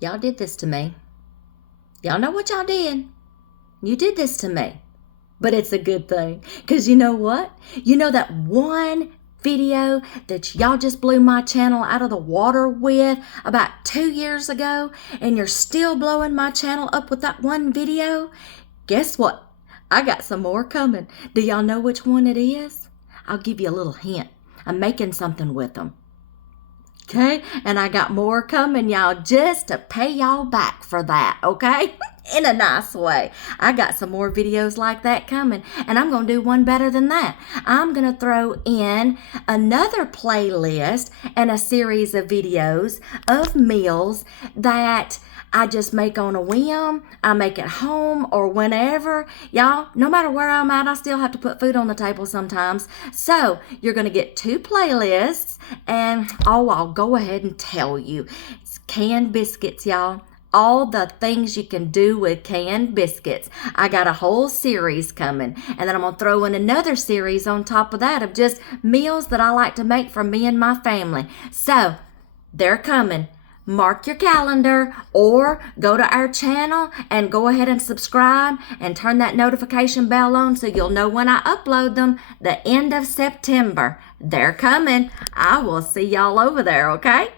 Y'all did this to me. Y'all know what y'all did. You did this to me. But it's a good thing. Because you know what? You know that one video that y'all just blew my channel out of the water with about 2 years ago, and you're still blowing my channel up with that one video? Guess what? I got some more coming. Do y'all know which one it is? I'll give you a little hint. I'm making something with them. Okay? And I got more coming, y'all, just to pay y'all back for that, okay? In a nice way. I got some more videos like that coming, and I'm going to do one better than that. I'm going to throw in another playlist and a series of videos of meals that I just make on a whim. I make at home or whenever. Y'all, no matter where I'm at, I still have to put food on the table sometimes. So you're going to get 2 playlists, and I'll go ahead and tell you. It's canned biscuits, y'all. All the things you can do with canned biscuits. I got a whole series coming, and then I'm going to throw in another series on top of that of just meals that I like to make for me and my family. So they're coming. Mark your calendar or go to our channel and go ahead and subscribe and turn that notification bell on so you'll know when I upload them. The end of September. They're coming. I will see y'all over there, okay?